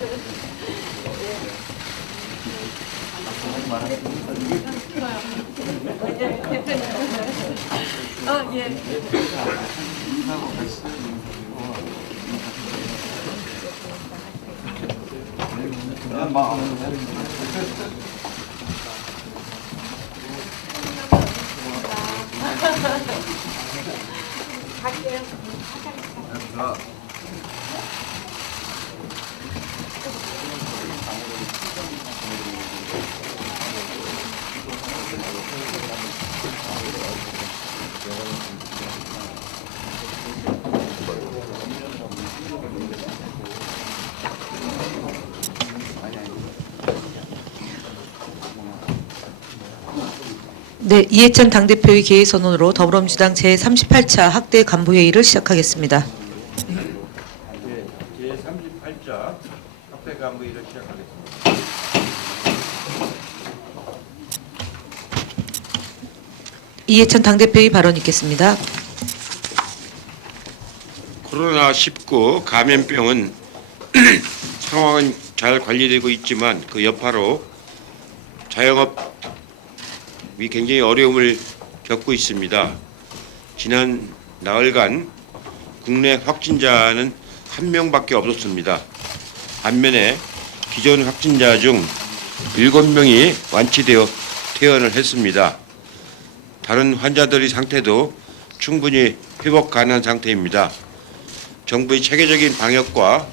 예. 갈게요. 네, 이해찬 당대표의 개의 선언으로 더불어민주당 제38차 학대 간부회의를 시작하겠습니다. 제38자 학대 간부회의를 시작하겠습니다. 이해찬 당대표의 발언 있겠습니다. 코로나19 감염병은 상황은 잘 관리되고 있지만 그 여파로 자영업이 굉장히 어려움을 겪고 있습니다. 지난 나흘간 국내 확진자는 1명밖에 없었습니다. 반면에 기존 확진자 중 7명이 완치되어 퇴원을 했습니다. 다른 환자들의 상태도 충분히 회복 가능한 상태입니다. 정부의 체계적인 방역과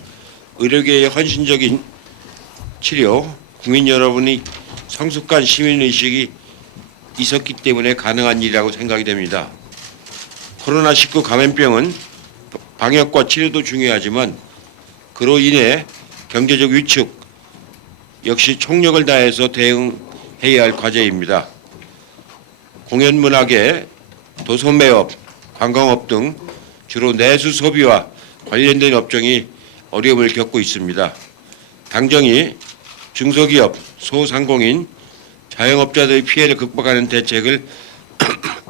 의료계의 헌신적인 치료, 국민 여러분의 성숙한 시민의식이 있었기 때문에 가능한 일이라고 생각이 됩니다. 코로나19 감염병은 방역과 치료도 중요하지만 그로 인해 경제적 위축 역시 총력을 다해서 대응해야 할 과제입니다. 공연문화계, 도소매업, 관광업 등 주로 내수 소비와 관련된 업종이 어려움을 겪고 있습니다. 당정이 중소기업, 소상공인, 자영업자들의 피해를 극복하는 대책을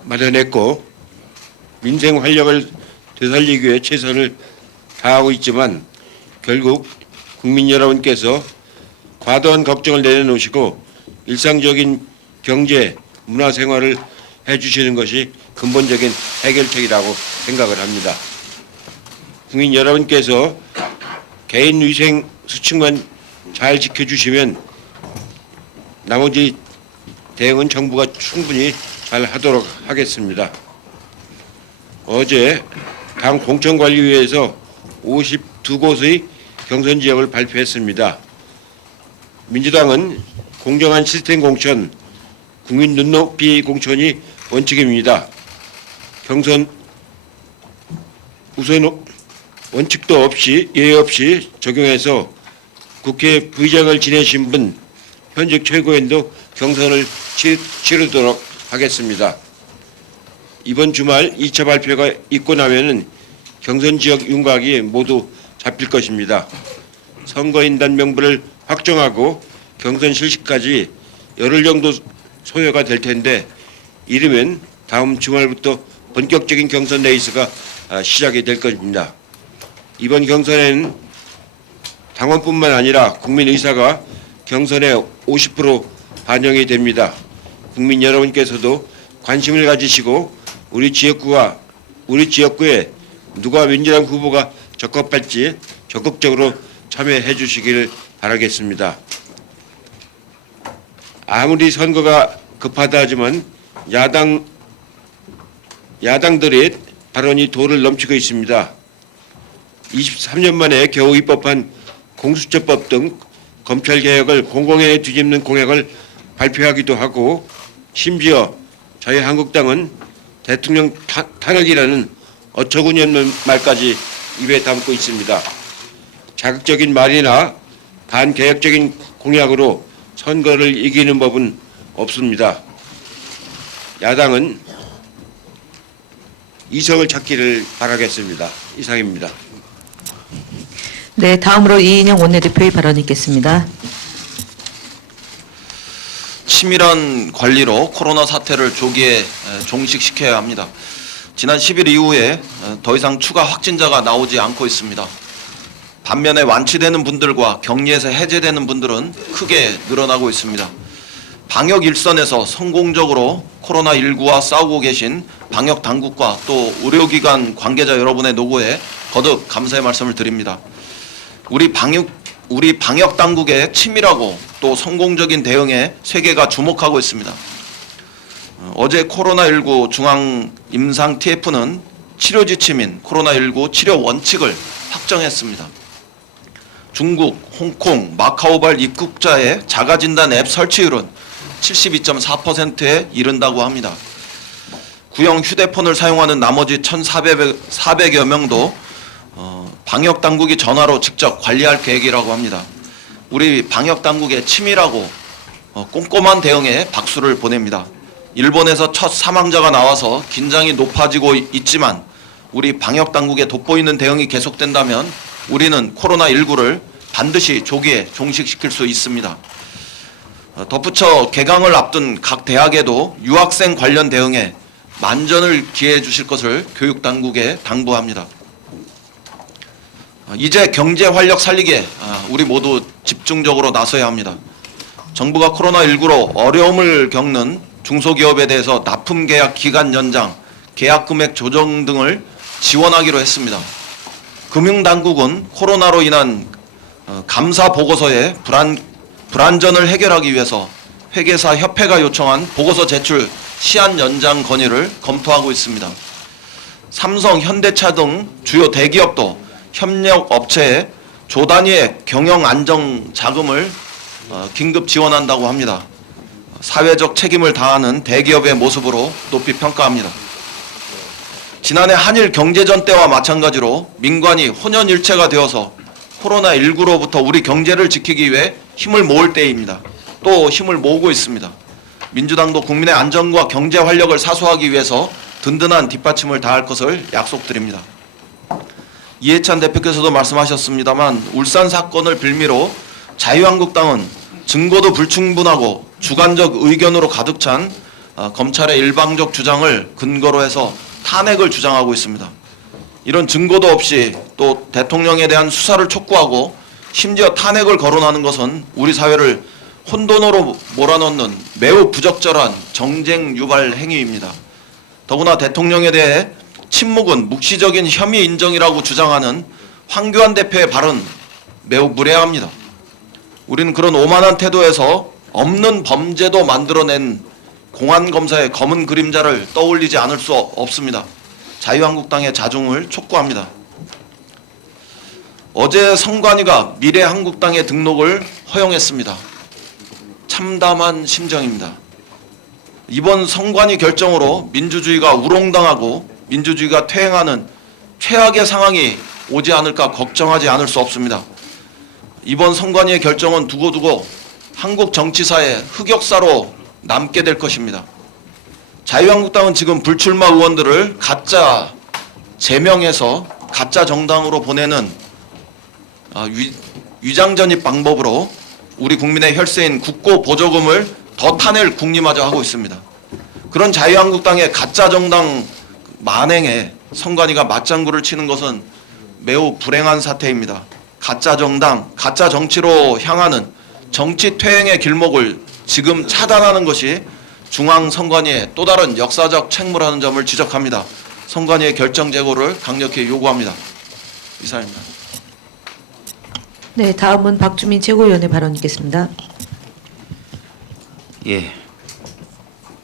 마련했고 민생 활력을 되살리기 위해 최선을 다하고 있지만 결국 국민 여러분께서 과도한 걱정을 내려놓으시고 일상적인 경제, 문화 생활을 해주시는 것이 근본적인 해결책이라고 생각을 합니다. 국민 여러분께서 개인 위생 수칙만 잘 지켜주시면 나머지 대응은 정부가 충분히 잘 하도록 하겠습니다. 어제 당 공천관리위에서 52곳의 경선 지역을 발표했습니다. 민주당은 공정한 시스템 공천, 국민 눈높이 공천이 원칙입니다. 경선 우선 원칙도 없이 예외 없이 적용해서 국회 부의장을 지내신 분 현직 최고위원도 경선을 치르도록 하겠습니다. 이번 주말 2차 발표가 있고 나면은 경선 지역 윤곽이 모두 잡힐 것입니다. 선거인단 명부를 확정하고 경선 실시까지 열흘 정도 소요가 될 텐데 이르면 다음 주말부터 본격적인 경선 레이스가 시작이 될 것입니다. 이번 경선에는 당원뿐만 아니라 국민 의사가 경선에 50% 반영이 됩니다. 국민 여러분께서도 관심을 가지시고 우리 지역구에 누가 민주당 후보가 적합할지 적극적으로 참여해 주시기를 바라겠습니다. 아무리 선거가 급하다 하지만 야당들의 발언이 도를 넘치고 있습니다. 23년 만에 겨우 입법한 공수처법 등 검찰개혁을 공공연히 뒤집는 공약을 발표하기도 하고 심지어 자유한국당은 대통령 탄핵이라는 어처구니없는 말까지 입에 담고 있습니다. 자극적인 말이나 반개혁적인 공약으로 선거를 이기는 법은 없습니다. 야당은 이성을 찾기를 바라겠습니다. 이상입니다. 네, 다음으로 이인영 원내대표의 발언이 있겠습니다. 치밀한 관리로 코로나 사태를 조기에 종식시켜야 합니다. 지난 10일 이후에 더 이상 추가 확진자가 나오지 않고 있습니다. 반면에 완치되는 분들과 격리에서 해제되는 분들은 크게 늘어나고 있습니다. 방역 일선에서 성공적으로 코로나19와 싸우고 계신 방역 당국과 또 의료기관 관계자 여러분의 노고에 거듭 감사의 말씀을 드립니다. 우리 방역 당국의 치밀하고 또 성공적인 대응에 세계가 주목하고 있습니다. 어제 코로나19 중앙 임상 TF는 치료 지침인 코로나19 치료 원칙을 확정했습니다. 중국, 홍콩, 마카오발 입국자의 자가진단 앱 설치율은 72.4%에 이른다고 합니다. 구형 휴대폰을 사용하는 나머지 1,400여 명도 방역 당국이 전화로 직접 관리할 계획이라고 합니다. 우리 방역 당국의 치밀하고 꼼꼼한 대응에 박수를 보냅니다. 일본에서 첫 사망자가 나와서 긴장이 높아지고 있지만 우리 방역 당국의 돋보이는 대응이 계속된다면 우리는 코로나19를 반드시 조기에 종식시킬 수 있습니다. 덧붙여 개강을 앞둔 각 대학에도 유학생 관련 대응에 만전을 기해해 주실 것을 교육당국에 당부합니다. 이제 경제 활력 살리기에 우리 모두 집중적으로 나서야 합니다. 정부가 코로나19로 어려움을 겪는 중소기업에 대해서 납품 계약 기간 연장, 계약 금액 조정 등을 지원하기로 했습니다. 금융당국은 코로나로 인한 감사 보고서의 불안전을 해결하기 위해서 회계사 협회가 요청한 보고서 제출 시한 연장 건의를 검토하고 있습니다. 삼성, 현대차 등 주요 대기업도 협력 업체에 조 단위의 경영 안정 자금을 긴급 지원한다고 합니다. 사회적 책임을 다하는 대기업의 모습으로 높이 평가합니다. 지난해 한일 경제전 때와 마찬가지로 민관이 혼연일체가 되어서 코로나19로부터 우리 경제를 지키기 위해 힘을 모을 때입니다. 또 힘을 모으고 있습니다. 민주당도 국민의 안전과 경제 활력을 사수하기 위해서 든든한 뒷받침을 다할 것을 약속드립니다. 이해찬 대표께서도 말씀하셨습니다만 울산 사건을 빌미로 자유한국당은 증거도 불충분하고 주관적 의견으로 가득 찬 검찰의 일방적 주장을 근거로 해서 탄핵을 주장하고 있습니다. 이런 증거도 없이 또 대통령에 대한 수사를 촉구하고 심지어 탄핵을 거론하는 것은 우리 사회를 혼돈으로 몰아넣는 매우 부적절한 정쟁 유발 행위입니다. 더구나 대통령에 대해 침묵은 묵시적인 혐의 인정이라고 주장하는 황교안 대표의 발언 매우 무례합니다. 우리는 그런 오만한 태도에서 없는 범죄도 만들어낸 공안검사의 검은 그림자를 떠올리지 않을 수 없습니다. 자유한국당의 자중을 촉구합니다. 어제 선관위가 미래한국당의 등록을 허용했습니다. 참담한 심정입니다. 이번 선관위 결정으로 민주주의가 우롱당하고 민주주의가 퇴행하는 최악의 상황이 오지 않을까 걱정하지 않을 수 없습니다. 이번 선관위의 결정은 두고두고 한국 정치사의 흑역사로 남게 될 것입니다. 자유한국당은 지금 불출마 의원들을 가짜 제명해서 가짜 정당으로 보내는 위장전입 방법으로 우리 국민의 혈세인 국고 보조금을 더 타낼 궁리마저 하고 있습니다. 그런 자유한국당의 가짜 정당 만행에 선관위가 맞장구를 치는 것은 매우 불행한 사태입니다. 가짜 정당, 가짜 정치로 향하는 정치 퇴행의 길목을 지금 차단하는 것이 중앙선관위의 또 다른 역사적 책무라는 점을 지적합니다. 선관위의 결정 재고를 강력히 요구합니다. 이상입니다. 네, 다음은 박주민 최고위원의 발언 있겠습니다. 예,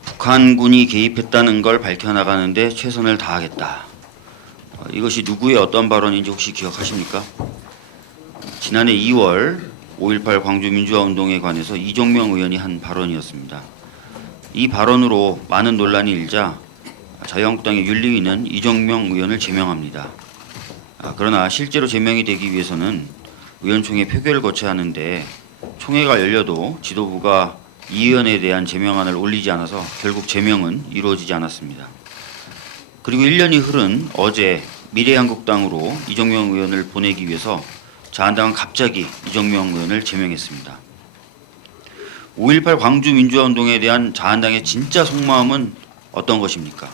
북한군이 개입했다는 걸 밝혀나가는데 최선을 다하겠다. 이것이 누구의 어떤 발언인지 혹시 기억하십니까? 지난해 2월 5.18 광주민주화운동에 관해서 이종명 의원이 한 발언이었습니다. 이 발언으로 많은 논란이 일자 자유한국당의 윤리위는 이종명 의원을 제명합니다. 그러나 실제로 제명이 되기 위해서는 의원총회 표결을 거쳐야 하는데 총회가 열려도 지도부가 이 의원에 대한 제명안을 올리지 않아서 결국 제명은 이루어지지 않았습니다. 그리고 1년이 흐른 어제 미래한국당으로 이종명 의원을 보내기 위해서 자한당은 갑자기 이종명 의원을 제명했습니다. 5.18 광주민주화운동에 대한 자한당의 진짜 속마음은 어떤 것입니까?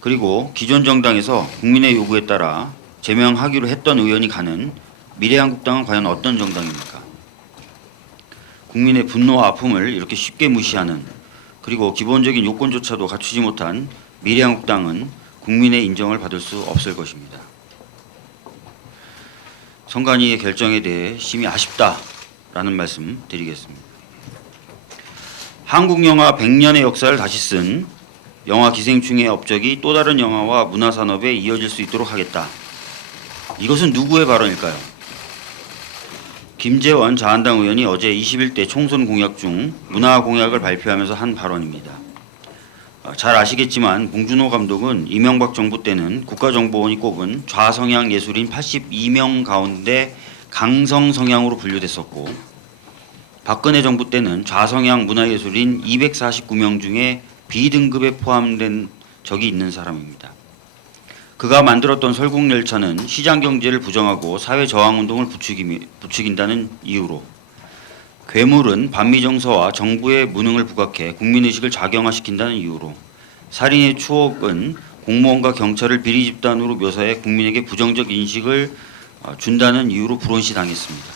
그리고 기존 정당에서 국민의 요구에 따라 제명하기로 했던 의원이 가는 미래한국당은 과연 어떤 정당입니까? 국민의 분노와 아픔을 이렇게 쉽게 무시하는, 그리고 기본적인 요건조차도 갖추지 못한 미래한국당은 국민의 인정을 받을 수 없을 것입니다. 선관위의 결정에 대해 심히 아쉽다라는 말씀 드리겠습니다. 한국 영화 100년의 역사를 다시 쓴 영화 기생충의 업적이 또 다른 영화와 문화산업에 이어질 수 있도록 하겠다. 이것은 누구의 발언일까요? 김재원 자한당 의원이 어제 21대 총선 공약 중 문화 공약을 발표하면서 한 발언입니다. 잘 아시겠지만 봉준호 감독은 이명박 정부 때는 국가정보원이 꼽은 좌성향 예술인 82명 가운데 강성 성향으로 분류됐었고, 박근혜 정부 때는 좌성향 문화예술인 249명 중에 B등급에 포함된 적이 있는 사람입니다. 그가 만들었던 설국열차는 시장경제를 부정하고 사회저항운동을 부추긴다는 이유로, 괴물은 반미정서와 정부의 무능을 부각해 국민의식을 작용화시킨다는 이유로, 살인의 추억은 공무원과 경찰을 비리 집단으로 묘사해 국민에게 부정적 인식을 준다는 이유로 불온시 당했습니다.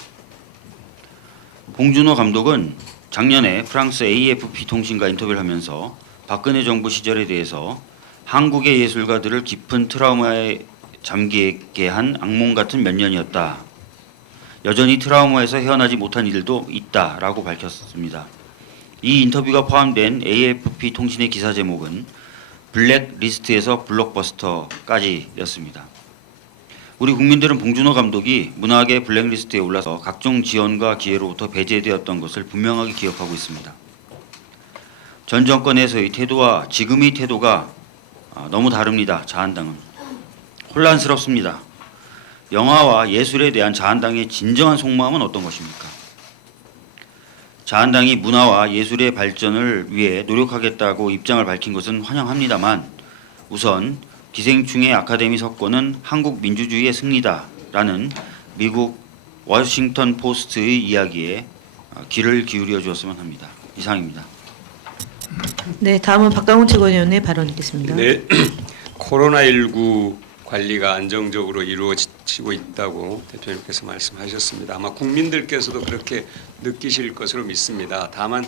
봉준호 감독은 작년에 프랑스 AFP 통신과 인터뷰를 하면서 박근혜 정부 시절에 대해서 한국의 예술가들을 깊은 트라우마에 잠기게 한 악몽 같은 몇 년이었다. 여전히 트라우마에서 헤어나지 못한 일도 있다라고 밝혔습니다. 이 인터뷰가 포함된 AFP 통신의 기사 제목은 블랙리스트에서 블록버스터까지였습니다. 우리 국민들은 봉준호 감독이 문학의 블랙리스트에 올라서 각종 지원과 기회로부터 배제되었던 것을 분명하게 기억하고 있습니다. 전 정권에서의 태도와 지금의 태도가 너무 다릅니다. 자한당은 혼란스럽습니다. 영화와 예술에 대한 자한당의 진정한 속마음은 어떤 것입니까? 자한당이 문화와 예술의 발전을 위해 노력하겠다고 입장을 밝힌 것은 환영합니다만, 우선 기생충의 아카데미 석권은 한국 민주주의의 승리다라는 미국 워싱턴 포스트의 이야기에 귀를 기울여 주었으면 합니다. 이상입니다. 네, 다음은 박강훈 최고위원의 발언 있겠습니다. 네, 코로나19 관리가 안정적으로 이루어지고 있다고 대통령께서 말씀하셨습니다. 아마 국민들께서도 그렇게 느끼실 것으로 믿습니다. 다만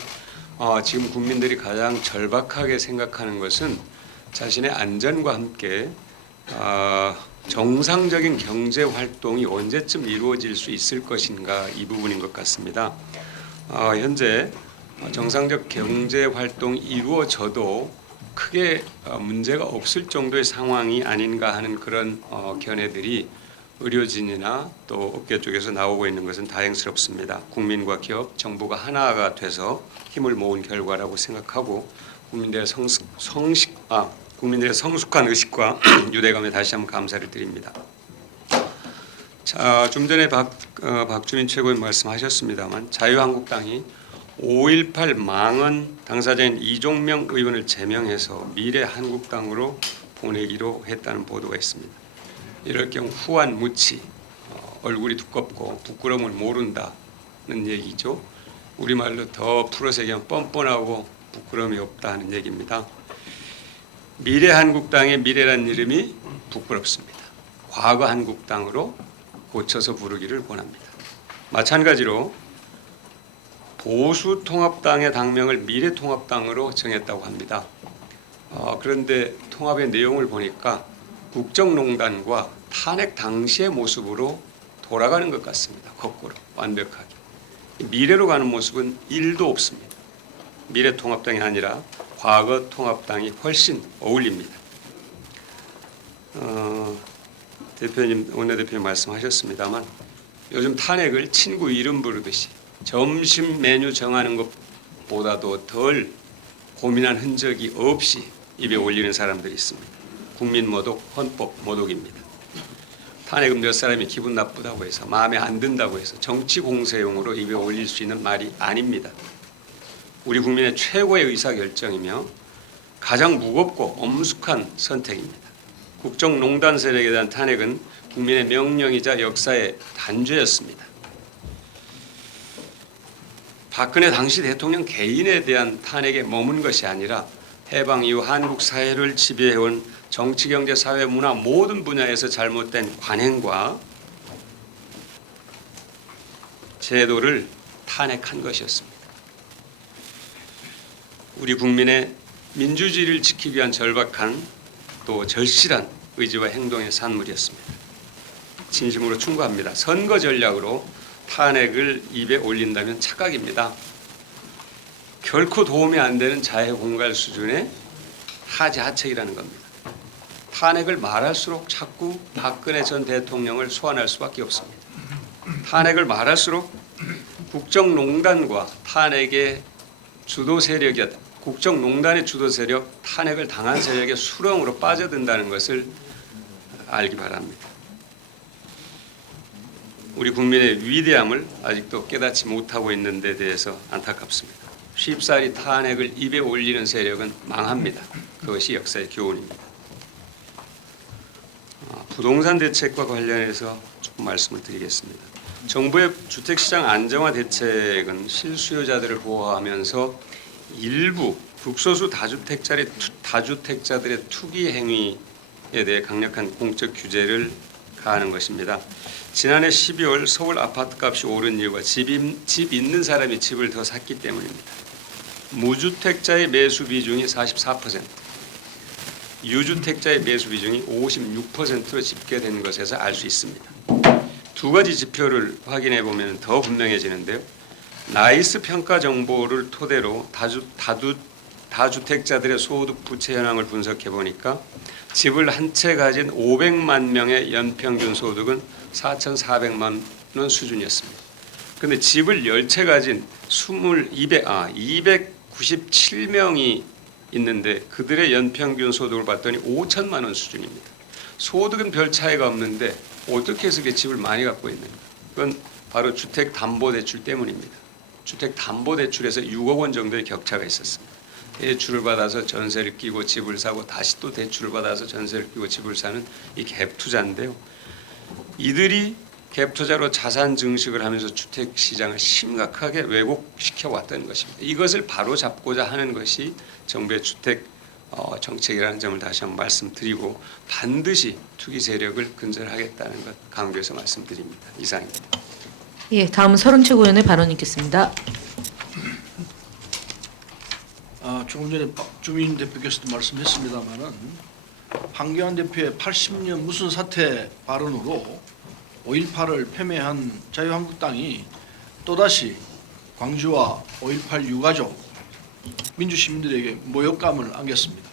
지금 국민들이 가장 절박하게 생각하는 것은 자신의 안전과 함께 정상적인 경제 활동이 언제쯤 이루어질 수 있을 것인가, 이 부분인 것 같습니다. 현재 정상적 경제 활동이 이루어져도 크게 문제가 없을 정도의 상황이 아닌가 하는 그런 견해들이 의료진이나 또 업계 쪽에서 나오고 있는 것은 다행스럽습니다. 국민과 기업, 정부가 하나가 돼서 힘을 모은 결과라고 생각하고 국민들의 성숙한 의식과 유대감에 다시 한번 감사를 드립니다. 자, 좀 전에 박주민 최고위원 말씀하셨습니다만 자유한국당이 5.18 망언 당사자인 이종명 의원을 제명해서 미래한국당으로 보내기로 했다는 보도가 있습니다. 이럴 경우 후한 무치, 얼굴이 두껍고 부끄러움을 모른다는 얘기죠. 우리말로 더 풀어서 얘기하면 뻔뻔하고 부끄러움이 없다는 얘기입니다. 미래한국당의 미래란 이름이 부끄럽습니다. 과거 한국당으로 고쳐서 부르기를 권합니다. 마찬가지로 보수통합당의 당명을 미래통합당으로 정했다고 합니다. 그런데 통합의 내용을 보니까 국정농단과 탄핵 당시의 모습으로 돌아가는 것 같습니다. 거꾸로 완벽하게. 미래로 가는 모습은 1도 없습니다. 미래통합당이 아니라 과거 통합당이 훨씬 어울립니다. 대표님, 원내대표님 말씀하셨습니다만 요즘 탄핵을 친구 이름 부르듯이 점심 메뉴 정하는 것보다도 덜 고민한 흔적이 없이 입에 올리는 사람들이 있습니다. 국민 모독, 헌법 모독입니다. 탄핵은 몇 사람이 기분 나쁘다고 해서 마음에 안 든다고 해서 정치 공세용으로 입에 올릴 수 있는 말이 아닙니다. 우리 국민의 최고의 의사결정이며 가장 무겁고 엄숙한 선택입니다. 국정농단 세력에 대한 탄핵은 국민의 명령이자 역사의 단죄였습니다. 박근혜 당시 대통령 개인에 대한 탄핵에 머문 것이 아니라 해방 이후 한국 사회를 지배해온 정치, 경제, 사회, 문화 모든 분야에서 잘못된 관행과 제도를 탄핵한 것이었습니다. 우리 국민의 민주주의를 지키기 위한 절박한 또 절실한 의지와 행동의 산물이었습니다. 진심으로 충고합니다. 선거 전략으로 탄핵을 입에 올린다면 착각입니다. 결코 도움이 안 되는 자해공갈 수준의 하지하책이라는 겁니다. 탄핵을 말할수록 자꾸 박근혜 전 대통령을 소환할 수밖에 없습니다. 탄핵을 말할수록 국정농단과 탄핵의 주도 세력이었다. 국정농단의 주도 세력, 탄핵을 당한 세력의 수렁으로 빠져든다는 것을 알기 바랍니다. 우리 국민의 위대함을 아직도 깨닫지 못하고 있는 데 대해서 안타깝습니다. 쉽사리 탄핵을 입에 올리는 세력은 망합니다. 그것이 역사의 교훈입니다. 부동산 대책과 관련해서 조금 말씀을 드리겠습니다. 정부의 주택시장 안정화 대책은 실수요자들을 보호하면서 일부 극소수 다주택자들의 투기 행위에 대해 강력한 공적 규제를 가하는 것입니다. 지난해 12월 서울 아파트값이 오른 이유가 집 있는 사람이 집을 더 샀기 때문입니다. 무주택자의 매수 비중이 44%, 유주택자의 매수 비중이 56%로 집계된 것에서 알 수 있습니다. 두 가지 지표를 확인해 보면 더 분명해지는데요. 나이스 평가 정보를 토대로 다주택자들의 소득 부채 현황을 분석해 보니까 집을 한 채 가진 500만 명의 연평균 소득은 4,400만 원 수준이었습니다. 그런데 집을 10채 가진 297명이 있는데 그들의 연평균 소득을 봤더니 5천만 원 수준입니다. 소득은 별 차이가 없는데 어떻게 해서 집을 많이 갖고 있는가? 그건 바로 주택담보대출 때문입니다. 주택담보대출에서 6억 원 정도의 격차가 있었습니다. 대출을 받아서 전세를 끼고 집을 사고 다시 또 대출을 받아서 전세를 끼고 집을 사는 이 갭투자인데요. 이들이 갭투자로 자산 증식을 하면서 주택시장을 심각하게 왜곡시켜 왔다는 것입니다. 이것을 바로잡고자 하는 것이 정부의 주택 정책이라는 점을 다시 한번 말씀드리고 반드시 투기 세력을 근절하겠다는 것 강조해서 말씀드립니다. 이상입니다. 예, 다음은 서른채 의원의 발언 있겠습니다. 조금 전에 박주민 대표께서도 말씀했습니다마는 황교안 대표의 80년 무슨 사태 발언으로 5.18을 폄훼한 자유한국당이 또다시 광주와 5.18 유가족 민주시민들에게 모욕감을 안겼습니다.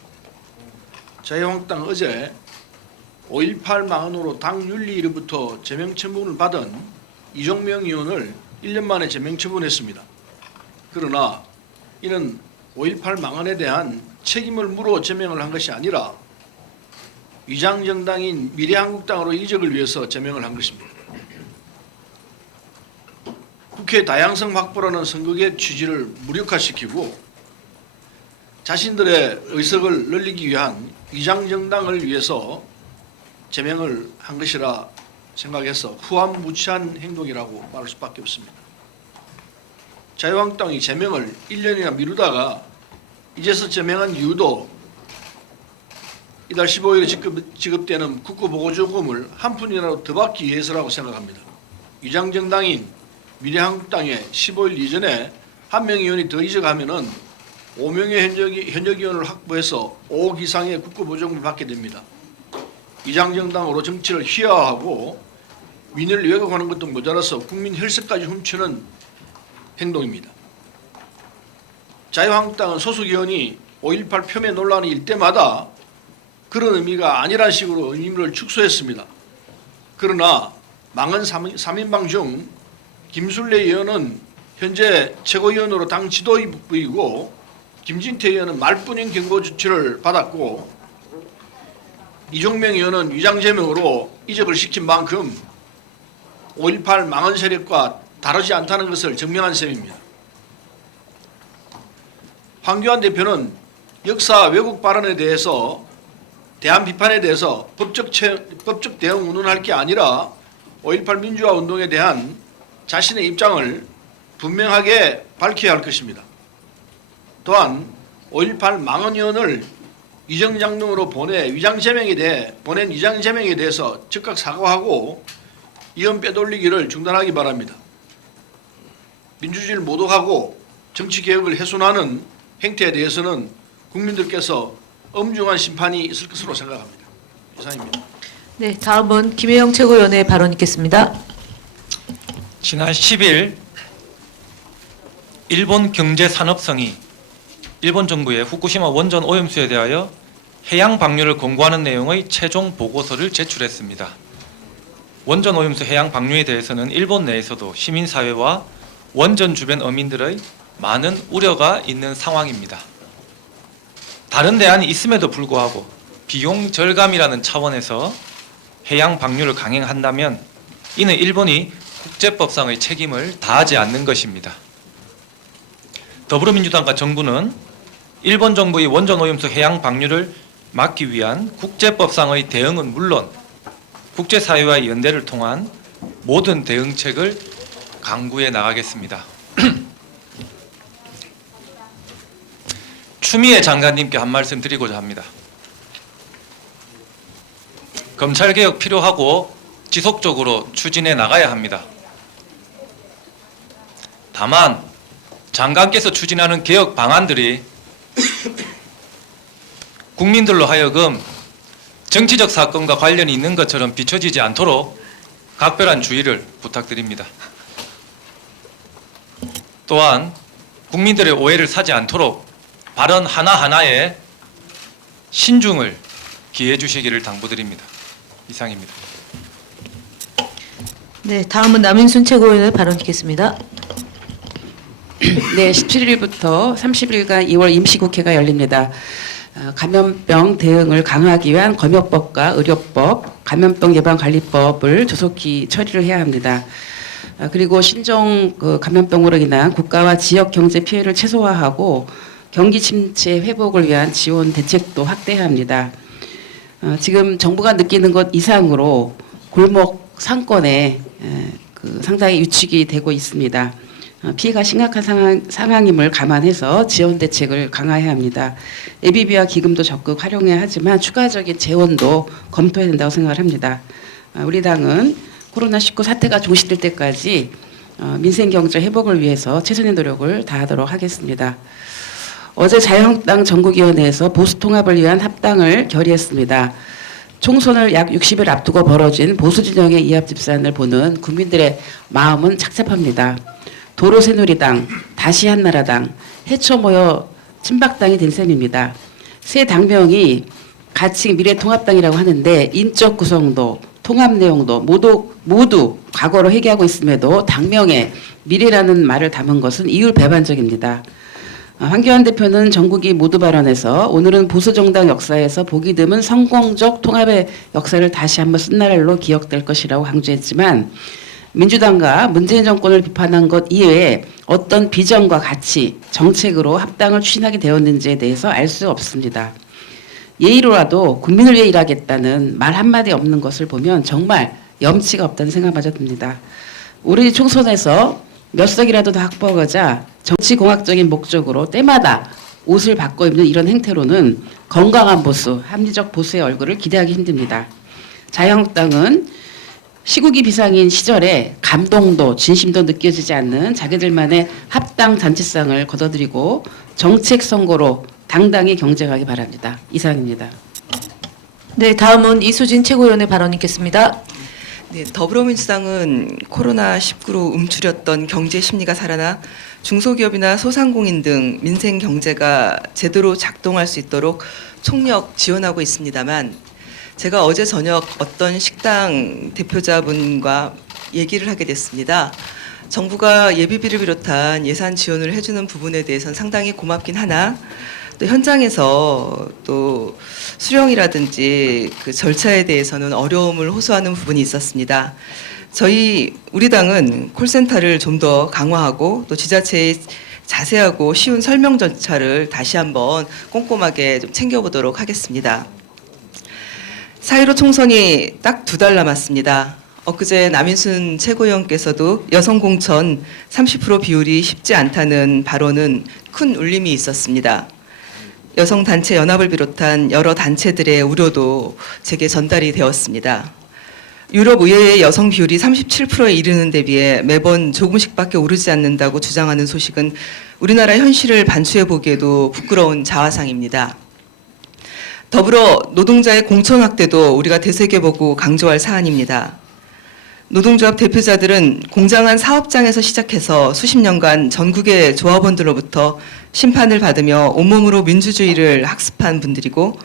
자유한국당 어제 5.18 망언으로 당 윤리위로부터 제명처분을 받은 이종명 의원을 1년 만에 제명처분했습니다. 그러나 이는 5.18 망언에 대한 책임을 물어 제명을 한 것이 아니라 위장정당인 미래한국당으로 이적을 위해서 제명을 한 것입니다. 국회 다양성 확보라는 선거의 취지를 무력화시키고 자신들의 의석을 늘리기 위한 위장정당을 위해서 제명을 한 것이라 생각해서 후한무치한 행동이라고 말할 수밖에 없습니다. 자유한국당이 제명을 1년이나 미루다가 이제서 제명한 이유도 이달 15일에 지급되는 국고보고조금을 한 푼이라도 더 받기 위해서라고 생각합니다. 위장정당인 미래한국당에 15일 이전에 한 명 의원이 더 이적하면은 5명의 현역 의원을 확보해서 5억 이상의 국고보조금을 받게 됩니다. 위장정당으로 정치를 희화화하고 민의를 왜곡하는 것도 모자라서 국민 혈세까지 훔치는 행동입니다. 자유한국당은 소속 의원이 5.18 폄훼 논란이 일 때마다 그런 의미가 아니란 식으로 의미를 축소했습니다. 그러나 망언 3인방 중 김술래 의원은 현재 최고위원으로 당 지도부이고 김진태 의원은 말뿐인 경고 조치를 받았고 이종명 의원은 위장제명으로 이적을 시킨 만큼 5.18 망언 세력과 다르지 않다는 것을 증명한 셈입니다. 황교안 대표는 역사 왜곡 발언에 대해서 대한 비판에 대해서 법적 대응 운운할 게 아니라 5.18 민주화 운동에 대한 자신의 입장을 분명하게 밝혀야 할 것입니다. 또한 5.18 망언 의원을 위정장릉으로 보낸 위장제명에 대해서 즉각 사과하고 이혼 빼돌리기를 중단하기 바랍니다. 민주주의를 모독하고 정치개혁을 훼손하는 행태에 대해서는 국민들께서 엄중한 심판이 있을 것으로 생각합니다. 이상입니다. 네, 다음은 김혜영 최고위원의 발언 있겠습니다. 지난 10일 일본 경제산업성이 일본 정부의 후쿠시마 원전 오염수에 대하여 해양 방류를 권고하는 내용의 최종 보고서를 제출했습니다. 원전 오염수 해양 방류에 대해서는 일본 내에서도 시민사회와 원전 주변 어민들의 많은 우려가 있는 상황입니다. 다른 대안이 있음에도 불구하고 비용 절감이라는 차원에서 해양 방류를 강행한다면 이는 일본이 국제법상의 책임을 다하지 않는 것입니다. 더불어민주당과 정부는 일본 정부의 원전 오염수 해양 방류를 막기 위한 국제법상의 대응은 물론 국제사회와의 연대를 통한 모든 대응책을 강구해 나가겠습니다. 추미애 장관님께 한 말씀 드리고자 합니다. 검찰개혁 필요하고 지속적으로 추진해 나가야 합니다. 다만 장관께서 추진하는 개혁 방안들이 국민들로 하여금 정치적 사건과 관련이 있는 것처럼 비춰지지 않도록 각별한 주의를 부탁드립니다. 또한 국민들의 오해를 사지 않도록 발언 하나하나에 신중을 기해 주시기를 당부드립니다. 이상입니다. 네, 다음은 남인순 최고위원의 발언 있겠습니다. 네, 17일부터 30일간 2월 임시국회가 열립니다. 감염병 대응을 강화하기 위한 검역법과 의료법, 감염병 예방관리법을 조속히 처리를 해야 합니다. 그리고 신종 감염병으로 인한 국가와 지역 경제 피해를 최소화하고 경기 침체 회복을 위한 지원 대책도 확대해야 합니다. 지금 정부가 느끼는 것 이상으로 골목 상권에 상당히 위축이 되고 있습니다. 피해가 심각한 상황임을 감안해서 지원 대책을 강화해야 합니다. 예비비와 기금도 적극 활용해야 하지만 추가적인 재원도 검토해야 된다고 생각을 합니다. 우리 당은 코로나19 사태가 종식될 때까지 민생경제 회복을 위해서 최선의 노력을 다하도록 하겠습니다. 어제 자유한국당 전국위원회에서 보수통합을 위한 합당을 결의했습니다. 총선을 약 60일 앞두고 벌어진 보수진영의 이합집산을 보는 국민들의 마음은 착잡합니다. 도로새누리당, 다시 한나라당, 해쳐 모여 친박당이 된 셈입니다. 새 당명이 가칭 미래통합당이라고 하는데 인적 구성도, 통합 내용도 모두 과거로 회귀하고 있음에도 당명에 미래라는 말을 담은 것은 이율배반적입니다. 황교안 대표는 전국이 모두 발언에서 오늘은 보수정당 역사에서 보기 드문 성공적 통합의 역사를 다시 한번 쓴 날로 기억될 것이라고 강조했지만 민주당과 문재인 정권을 비판한 것 이외에 어떤 비전과 가치, 정책으로 합당을 추진하게 되었는지에 대해서 알 수 없습니다. 예의로라도 국민을 위해 일하겠다는 말 한마디 없는 것을 보면 정말 염치가 없다는 생각마저 듭니다. 우리 총선에서 몇 석이라도 더 확보하고자 정치공학적인 목적으로 때마다 옷을 바꿔 입는 이런 행태로는 건강한 보수, 합리적 보수의 얼굴을 기대하기 힘듭니다. 자유한국당은 시국이 비상인 시절에 감동도 진심도 느껴지지 않는 자기들만의 합당 잔치상을 거둬들이고 정책 선거로 당당히 경쟁하기 바랍니다. 이상입니다. 네, 다음은 이수진 최고위원의 발언 있겠습니다. 네, 더불어민주당은 코로나19로 움츠렸던 경제 심리가 살아나 중소기업이나 소상공인 등 민생 경제가 제대로 작동할 수 있도록 총력 지원하고 있습니다만 제가 어제 저녁 어떤 식당 대표자분과 얘기를 하게 됐습니다. 정부가 예비비를 비롯한 예산 지원을 해주는 부분에 대해서는 상당히 고맙긴 하나 또 현장에서 또 수령이라든지 그 절차에 대해서는 어려움을 호소하는 부분이 있었습니다. 우리 당은 콜센터를 좀 더 강화하고 또 지자체의 자세하고 쉬운 설명 절차를 다시 한번 꼼꼼하게 좀 챙겨보도록 하겠습니다. 4.15 총선이 딱 2달 남았습니다. 엊그제 남인순 최고위원께서도 여성 공천 30% 비율이 쉽지 않다는 발언은 큰 울림이 있었습니다. 여성단체 연합을 비롯한 여러 단체들의 우려도 제게 전달이 되었습니다. 유럽 의회의 여성 비율이 37%에 이르는 데 비해 매번 조금씩밖에 오르지 않는다고 주장하는 소식은 우리나라 현실을 반추해 보기에도 부끄러운 자화상입니다. 더불어 노동자의 공천 확대도 우리가 되새겨보고 강조할 사안입니다. 노동조합 대표자들은 공장안 사업장에서 시작해서 수십 년간 전국의 조합원들로부터 심판을 받으며 온몸으로 민주주의를 학습한 분들이고,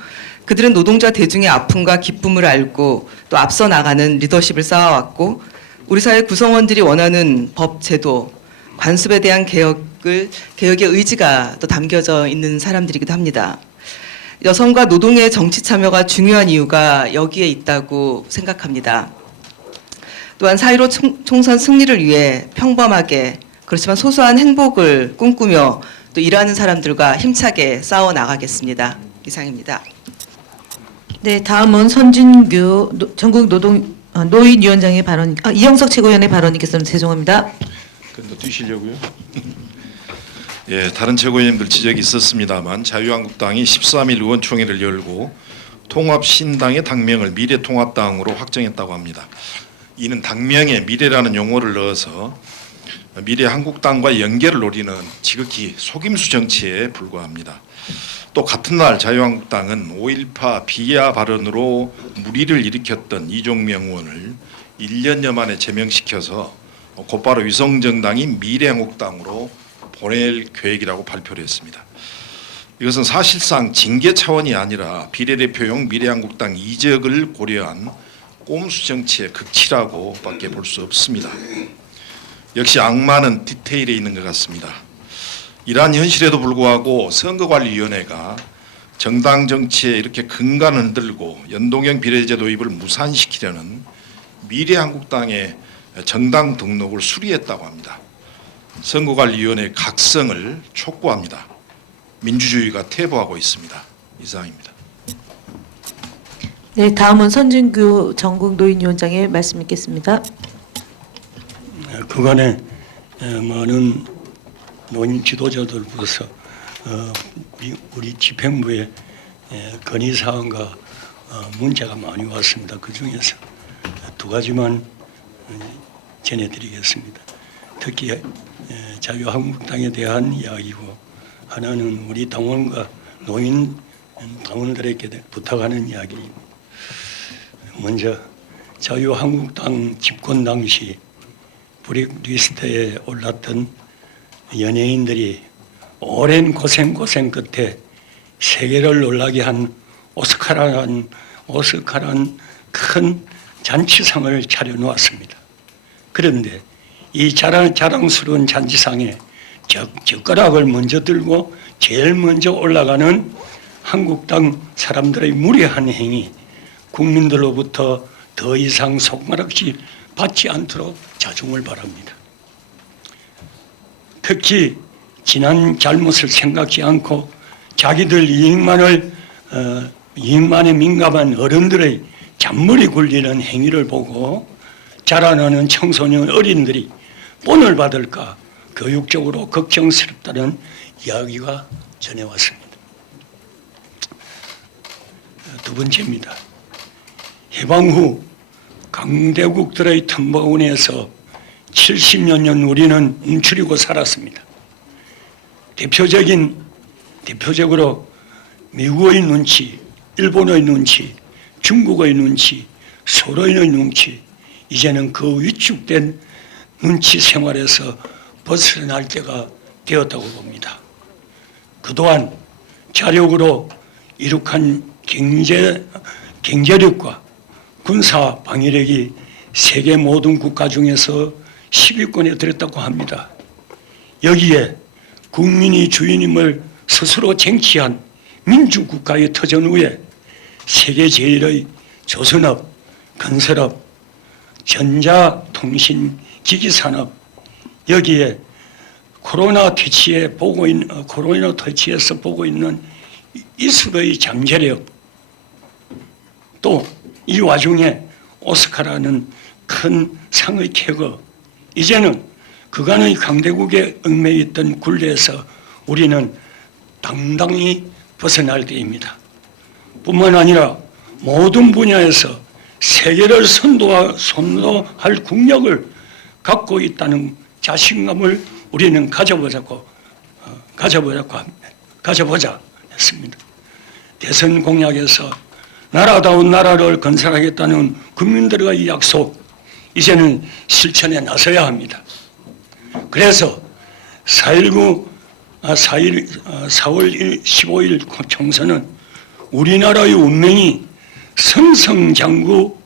그들은 노동자 대중의 아픔과 기쁨을 알고 또 앞서 나가는 리더십을 쌓아왔고, 우리 사회 구성원들이 원하는 법, 제도, 관습에 대한 개혁의 의지가 또 담겨져 있는 사람들이기도 합니다. 여성과 노동의 정치 참여가 중요한 이유가 여기에 있다고 생각합니다. 또한 4.15 총선 승리를 위해 평범하게 그렇지만 소소한 행복을 꿈꾸며 또 일하는 사람들과 힘차게 싸워 나가겠습니다. 이상입니다. 네, 다음은 선진규 전국 노인위원장의 발언, 이영석 최고위원의 발언이겠습니다. 죄송합니다. 건너뛰시려고요? 예, 다른 최고위원들 지적이 있었습니다만 자유한국당이 13일 의원총회를 열고 통합신당의 당명을 미래통합당으로 확정했다고 합니다. 이는 당명에 미래라는 용어를 넣어서 미래한국당과 연계를 노리는 지극히 속임수 정치에 불과합니다. 또 같은 날 자유한국당은 5.18 비하 발언으로 물의를 일으켰던 이종명 의원을 1년여 만에 제명시켜서 곧바로 위성정당인 미래한국당으로 보낼 계획이라고 발표를 했습니다. 이것은 사실상 징계 차원이 아니라 비례대표용 미래한국당 이적을 고려한 꼼수 정치의 극치라고 밖에 볼 수 없습니다. 역시 악마는 디테일에 있는 것 같습니다. 이러한 현실에도 불구하고 선거관리위원회가 정당 정치에 이렇게 근간을 흔들고 연동형 비례제 도입을 무산시키려는 미래한국당의 정당 등록을 수리했다고 합니다. 선거관리위원회의 각성을 촉구합니다. 민주주의가 퇴보하고 있습니다. 이상입니다. 네, 다음은 선진규 전국 노인위원장의 말씀 있겠습니다. 그간에 많은 노인 지도자들로서 우리 집행부에 건의사항과 문제가 많이 왔습니다. 그 중에서 두 가지만 전해드리겠습니다. 특히 자유한국당에 대한 이야기고, 하나는 우리 당원과 노인 당원들에게 부탁하는 이야기입니다. 먼저 자유한국당 집권 당시 브렉리스트에 올랐던 연예인들이 오랜 고생 끝에 세계를 놀라게 한 오스카라는 큰 잔치상을 차려놓았습니다. 그런데 이 자랑스러운 잔치상에 젓가락을 먼저 들고 제일 먼저 올라가는 한국당 사람들의 무례한 행위, 국민들로부터 더 이상 손가락질 받지 않도록 자중을 바랍니다. 특히 지난 잘못을 생각지 않고 자기들 이익만에 민감한 어른들의 잔머리 굴리는 행위를 보고 자라나는 청소년 어린들이 본을 받을까 교육적으로 걱정스럽다는 이야기가 전해왔습니다. 두 번째입니다. 해방 후 강대국들의 텀버운에서 70여 년 우리는 움츠리고 살았습니다. 대표적으로 미국의 눈치, 일본의 눈치, 중국의 눈치, 소련의 눈치, 이제는 그 위축된 눈치 생활에서 벗어날 때가 되었다고 봅니다. 그동안 자력으로 이룩한 경제력과 군사 방위력이 세계 모든 국가 중에서 10위권에 들었다고 합니다. 여기에 국민이 주인임을 스스로 쟁취한 민주국가의 터전 위에 세계 제일의 조선업, 건설업, 전자통신기기산업, 여기에 코로나 퇴치에서 보고 있는 이수의 잠재력, 또 이 와중에 오스카라는 큰 상의 쾌거, 이제는 그간의 강대국에 얽매였던 굴레에서 우리는 당당히 벗어날 때입니다. 뿐만 아니라 모든 분야에서 세계를 선도할 국력을 갖고 있다는 자신감을 우리는 가져보자 했습니다. 대선 공약에서 나라다운 나라를 건설하겠다는 국민들과의 약속, 이제는 실천에 나서야 합니다. 그래서 4월 15일 총선은 우리나라의 운명이 승승장구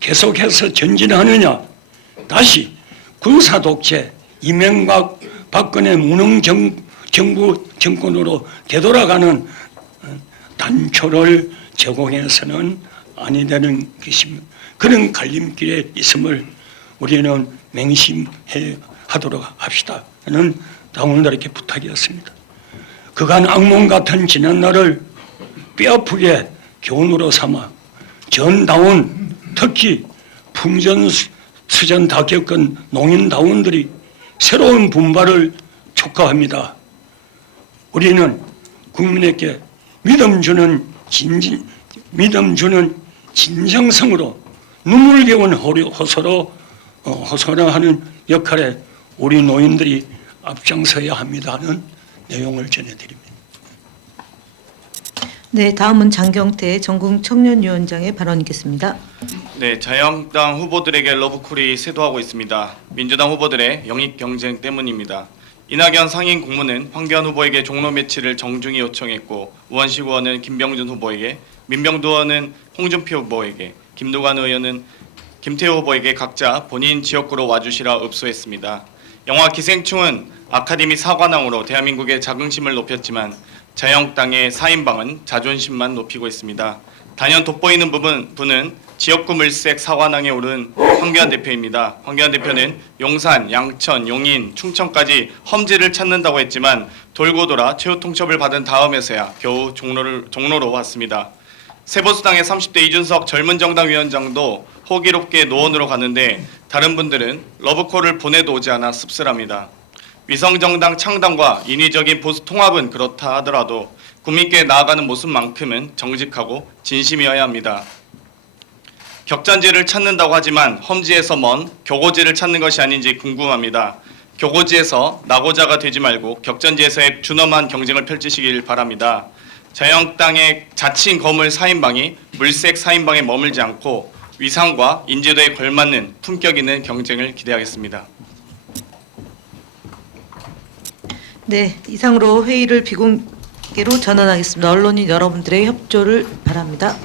계속해서 전진하느냐, 다시 군사 독재, 이명박 박근혜 무능 정부 정권으로 되돌아가는 단초를 제공해서는 아니 되는 것입니다. 그런 갈림길에 있음을 우리는 맹심해 하도록 합시다는 당원들에게 부탁이었습니다. 그간 악몽 같은 지난날을 뼈아프게 교훈으로 삼아 전당원, 특히 풍전수전 다 겪은 농인당원들이 새로운 분발을 촉구합니다. 우리는 국민에게 믿음 주는 진정성으로 눈물겨운 호소로 호소하는 역할에 우리 노인들이 앞장서야 합니다는 내용을 전해드립니다. 네, 다음은 장경태 전국청년위원장의 발언이겠습니다. 네, 자유한국당 후보들에게 러브콜이 쇄도하고 있습니다. 민주당 후보들의 영입 경쟁 때문입니다. 이낙연 상임 국무는 황교안 후보에게 종로 매치를 정중히 요청했고, 우원식 의원은 김병준 후보에게, 민병두 의원은 홍준표 후보에게, 김두관 의원은 김태호 후보에게 각자 본인 지역구로 와주시라 읍소했습니다. 영화 기생충은 아카데미 사관왕으로 대한민국의 자긍심을 높였지만 자유한국당의 4인방은 자존심만 높이고 있습니다. 단연 돋보이는 분은 지역구 물색 사관왕에 오른 황교안 대표입니다. 황교안 대표는 용산, 양천, 용인, 충청까지 험지를 찾는다고 했지만 돌고 돌아 최후 통첩을 받은 다음에서야 겨우 종로로 왔습니다. 세보수당의 30대 이준석 젊은 정당 위원장도 호기롭게 노원으로 가는데 다른 분들은 러브콜을 보내도 오지 않아 씁쓸합니다. 위성정당 창당과 인위적인 보수 통합은 그렇다 하더라도 국민께 나아가는 모습만큼은 정직하고 진심이어야 합니다. 격전지를 찾는다고 하지만 험지에서 먼 교고지를 찾는 것이 아닌지 궁금합니다. 교고지에서 낙오자가 되지 말고 격전지에서의 준엄한 경쟁을 펼치시길 바랍니다. 자유한국당의 자칭 거물 4인방이 물색 4인방에 머물지 않고 위상과 인지도에 걸맞는 품격 있는 경쟁을 기대하겠습니다. 네, 이상으로 회의를 비공개로 전환하겠습니다. 언론인 여러분들의 협조를 바랍니다.